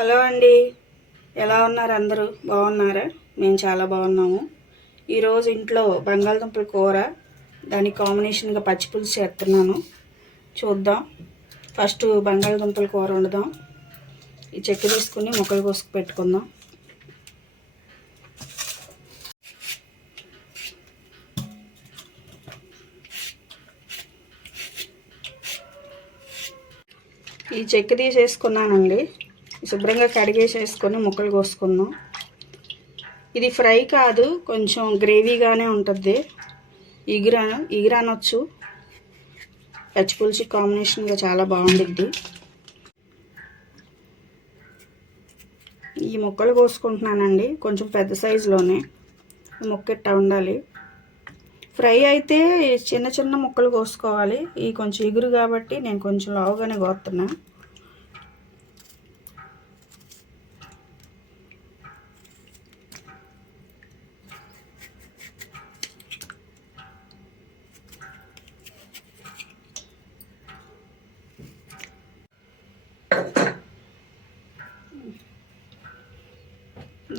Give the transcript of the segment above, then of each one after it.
Hello అండి. ఎలా ఉన్నారు అందరూ? బాగున్నారా? మేము చాలా బాగున్నాము. ఈరోజు ఇంట్లో బంగాళదుంపల కూర దానికి కాంబినేషన్గా పచ్చి పులుసు చేస్తున్నాను. చూద్దాం. ఫస్ట్ బంగాళదుంపల కూర వండుదాం. ఈ చెక్కు తీసుకుని ముక్కలు కోసుకు పెట్టుకుందాం. ఈ చెక్క తీసేసుకున్నానండి. శుభ్రంగా కడిగేసేసుకొని ముక్కలు కోసుకుందాం. ఇది ఫ్రై కాదు కొంచెం గ్రేవీగానే ఉంటుంది. ఇగురా ఇగురానొచ్చు. పచ్చి కాంబినేషన్గా చాలా బాగుంటుంది ఈ ముక్కలు కోసుకుంటున్నానండి కొంచెం పెద్ద సైజులోనే. ముక్క ఇట్టా ఉండాలి. ఫ్రై అయితే చిన్న చిన్న ముక్కలు కోసుకోవాలి. ఈ కొంచెం ఇగురు కాబట్టి నేను కొంచెం లావుగానే కోస్తున్నాను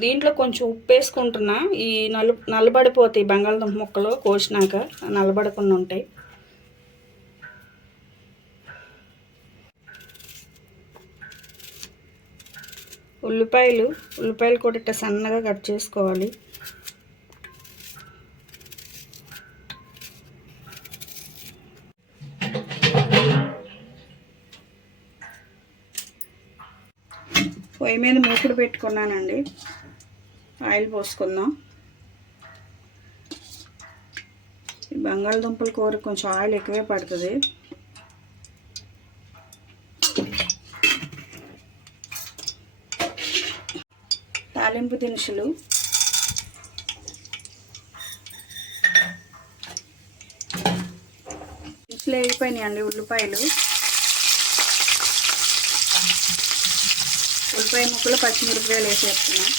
దీంట్లో కొంచెం ఉప్పు వేసుకుంటున్నా ఈ నలు నలబడిపోతాయి బంగాళదుంప ముక్కలు కోసినాక నలబడకుండా ఉంటాయి. ఉల్లిపాయలు ఉల్లిపాయలు కూడా ఇట్లా సన్నగా కట్ చేసుకోవాలి. పొయ్యి మీద మూకుడు పెట్టుకున్నానండి. ఆయిల్ పోసుకుందాం. ఈ బంగాళదుంపల కూర కొంచెం ఆయిల్ ఎక్కువే పడుతుంది. తాలింపు దినుసులు. దినుసులు వేగిపోయినాయండి ఉల్లిపాయలు. ఉల్లిపాయ ముక్కలు పచ్చిమిరపకాయలు వేసేస్తున్నాం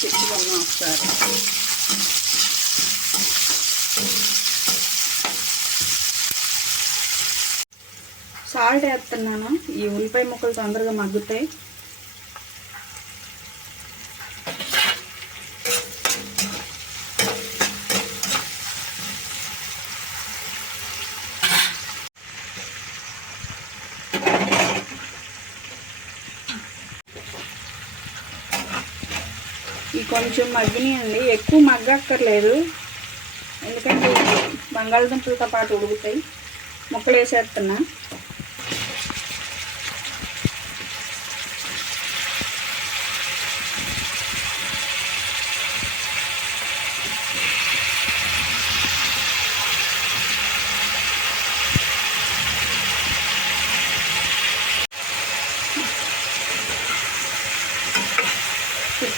తిప్పుకున్నాం ఒకసారి సాల్ట్ వేస్తున్నాను. ఈ ఉల్లిపాయ ముక్కలు తొందరగా మగ్గుతాయి. కొంచెం మగ్గినాయండి. ఎక్కువ మగ్గక్కర్లేదు. ఎందుకంటే బంగాళదుంపలతో పాటు ఉడుకుతాయి. ముక్కలు వేసేస్తున్నా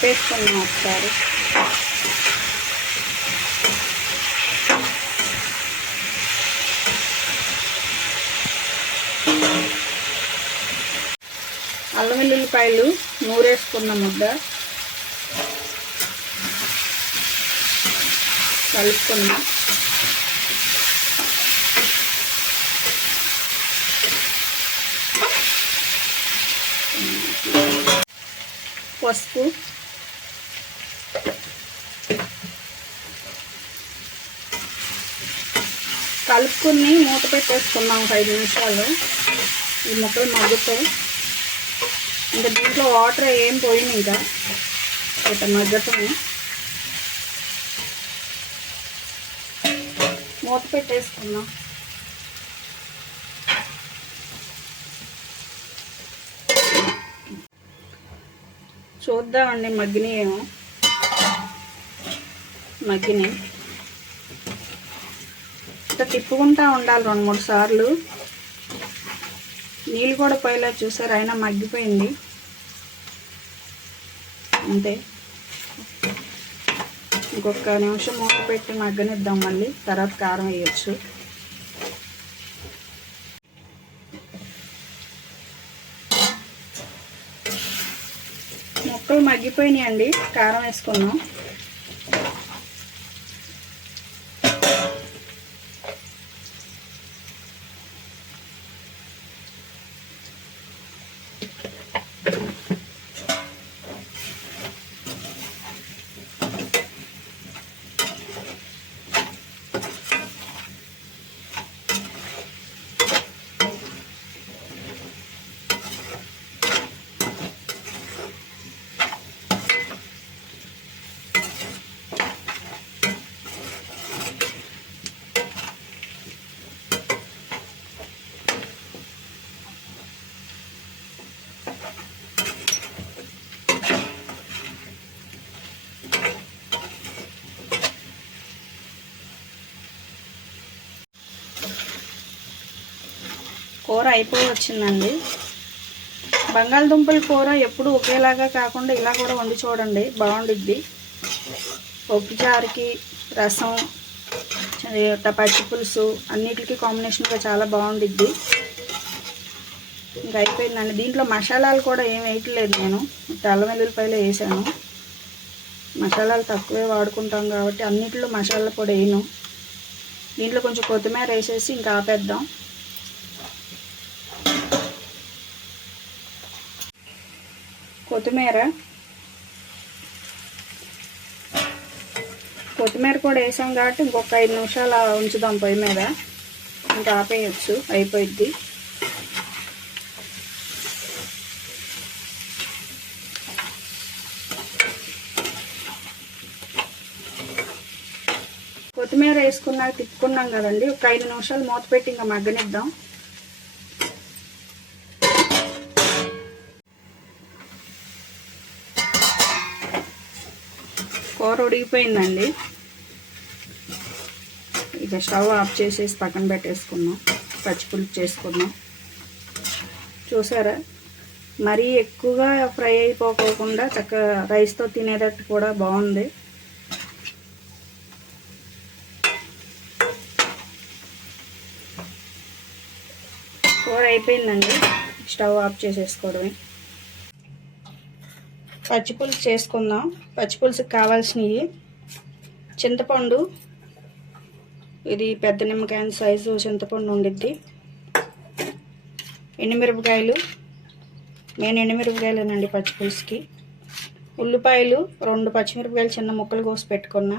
తిప్పేసుకున్నాం ఒకసారి. అల్లం వెల్లుల్లిపాయలు నూరేసుకున్న ముద్ద కలుపుకున్నాం పసుపు కలుపుకుని మూత పెట్టేసుకున్నాం ఒక ఐదు నిమిషాలు. ఈ ముక్కలు మగ్గుతాయి. ఇంకా దీంట్లో వాటర్ ఏం పోయింది ఇంకా ఇట్లా మగ్గటం మూత పెట్టేసుకున్నాం చూద్దామండి మగ్గినాయేమో. మగ్గినాయి. ఇట్లా తిప్పుకుంటా ఉండాలి రెండు మూడు సార్లు. నీళ్ళు కూడా పోయేలా చూసారు అయినా మగ్గిపోయింది. అంతే. ఇంకొక నిమిషం మూత పెట్టి మగ్గనిద్దాం మళ్ళీ తర్వాత కారం వేయచ్చు. ముక్కలు మగ్గిపోయినాయండి కారం వేసుకున్నాం. కూర అయిపోవచ్చిందండి. బంగాళదుంపల కూర ఎప్పుడు ఒకేలాగా కాకుండా ఇలా కూడా వండి చూడండి బాగుండిద్ది. పప్పుచారుకి రసం పచ్చి పులుసు అన్నిటికీ కాంబినేషన్గా చాలా బాగుండిద్ది. ఇంకా అయిపోయిందండి. దీంట్లో మసాలాలు కూడా ఏం వేయట్లేదు నేను. తెల్ల వెల్లుల్లిపాయలు వేసాను. మసాలాలు తక్కువే వాడుకుంటాం కాబట్టి అన్నిట్లో మసాలా పొడి వేయను. దీంట్లో కొంచెం కొత్తిమీర వేసేసి ఇంకా ఆపేద్దాం. కొత్తిమీర. కొత్తిమీర కూడా వేసాం కాబట్టి ఇంకొక ఐదు నిమిషాలు ఉంచుదాం పొయ్యి మీద. ఇంకా ఆపేయచ్చు అయిపోయిద్ది. కొత్తిమీర వేసుకున్నాక తిప్పుకున్నాం కదండి ఒక ఐదు నిమిషాలు మూత పెట్టి ఇంకా మగ్గనిద్దాం. కూర ఉడిగిపోయిందండి ఇక స్టవ్ ఆఫ్ చేసేసి పక్కన పెట్టేసుకున్నాం. పచ్చిపులుపు చేసుకున్నాం. చూసారా? మరీ ఎక్కువగా ఫ్రై అయిపోకోకుండా చక్కగా రైస్తో తినేటట్టు కూడా బాగుంది. కూర అయిపోయిందండి. స్టవ్ ఆఫ్ చేసేసుకోవడమే. పచ్చిపులుసు చేసుకుందాం. పచ్చిపులుసుకి కావాల్సినవి చింతపండు. ఇది పెద్ద నిమ్మకాయ సైజు చింతపండు ఉండిద్ది. ఎండుమిరపకాయలు నేను ఎండుమిరపకాయలేనండి పచ్చిపులుసుకి ఉల్లిపాయలు రెండు పచ్చిమిరపకాయలు చిన్న ముక్కలు కోసి పెట్టుకున్నా.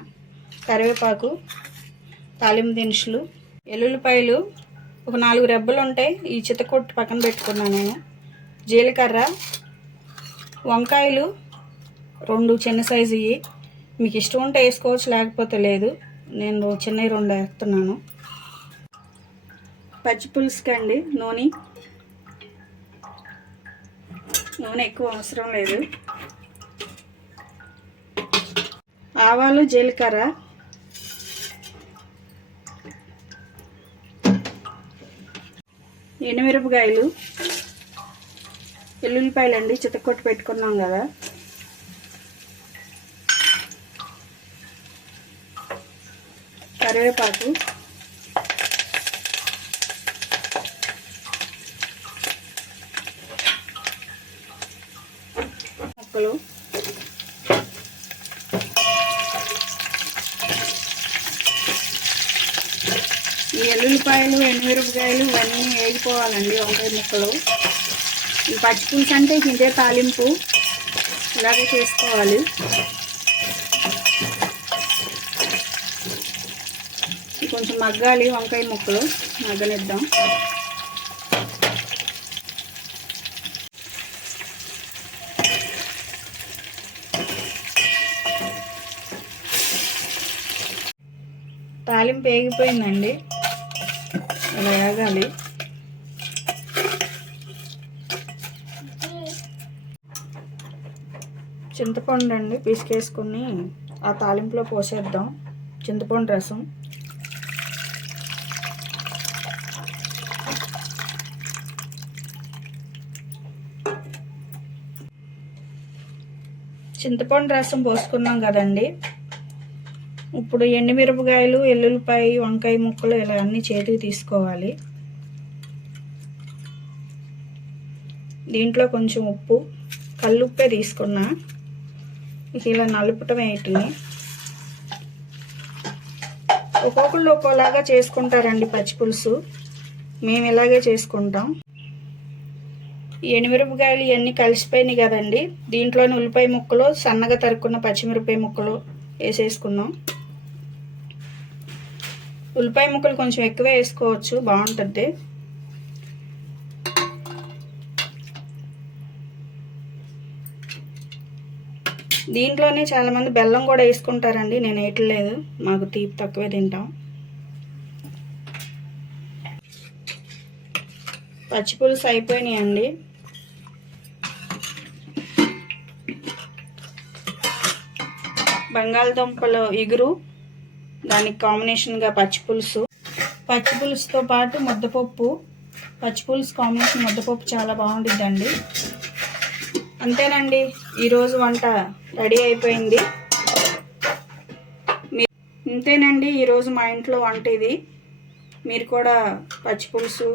కరివేపాకు తాలింపు దినుసులు ఎల్లుల్లిపాయలు ఒక నాలుగు రెబ్బలు ఉంటాయి ఈ చిత్తకొట్టు పక్కన పెట్టుకున్నాను నేను. జీలకర్ర వంకాయలు రెండు చిన్న సైజు ఇవి మీకు ఇష్టం ఉంటే వేసుకోవచ్చు లేకపోతే లేదు. నేను చిన్నవి రెండు వేస్తున్నాను. పచ్చి పులుసుకి నూనె. నూనె ఎక్కువ అవసరం లేదు. ఆవాలు జీలకర్ర. ఎండుమిరపకాయలు. ఎల్లుల్లిపాయలు అండి చితకొట్టు పెట్టుకున్నాం కదా. కరివేపాకు. ముక్కలు. ఈ ఎల్లుల్లిపాయలు ఎండుమిరపకాయలు ఇవన్నీ వేగిపోవాలండి వంకాయ ముక్కలు. ఈ పచ్చిపులుసు అంటే ఇదే తాలింపు ఇలాగే చేసుకోవాలి. కొంచెం మగ్గాలి వంకాయ ముక్కలు. మగ్గనిద్దాం. తాలింపు వేగిపోయిందండి. ఇలా వేగాలి. చింతపండు అండి పిసికేసుకుని ఆ తాలింపులో పోసేద్దాం. చింతపండు రసం. చింతపండు రసం పోసుకున్నాం కదండి. ఇప్పుడు ఎండుమిరపకాయలు ఎల్లుల్లిపాయ వంకాయ ముక్కలు ఇలా అన్ని చేతికి తీసుకోవాలి. దీంట్లో కొంచెం ఉప్పు కల్లుప్పే తీసుకున్నా. ఇక ఇలా నలుపటం వేయటని ఒక్కొక్కళ్ళు ఒక్కోలాగా చేసుకుంటారండి పచ్చి పులుసు మేము ఇలాగే చేసుకుంటాం. ఎండుమిరపకాయలు ఇవన్నీ కలిసిపోయినాయి కదండి. దీంట్లోని ఉల్లిపాయ ముక్కలు సన్నగా తరుక్కున్న పచ్చిమిరపకాయ ముక్కలు వేసేసుకుందాం. ఉల్లిపాయ ముక్కలు కొంచెం ఎక్కువ వేసుకోవచ్చు బాగుంటుంది. దీంట్లోనే చాలామంది బెల్లం కూడా వేసుకుంటారండి. నేను వేయట్లేదు. మాకు తీపి తక్కువే తింటాం. పచ్చిపులుసు అయిపోయినాయండి. బంగాళదుంపల ఇగురు దానికి కాంబినేషన్గా పచ్చిపులుసు పచ్చిపులుసుతో పాటు ముద్దపప్పు. పచ్చిపులుసు కాంబినేషన్ ముద్దపప్పు చాలా బాగుంటుందండి అంతేనండి ఈరోజు వంట రెడీ అయిపోయింది. మీ ఈరోజు మా ఇంట్లో వంట ఇది. మీరు కూడా పచ్చిపులుసు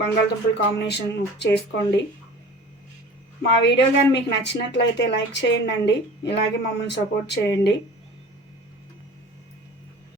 బంగాళదుంపల కాంబినేషన్ చేసుకోండి. మా వీడియో కానీ మీకు నచ్చినట్లయితే లైక్ చేయండి. అండి ఇలాగే మమ్మల్ని సపోర్ట్ చేయండి.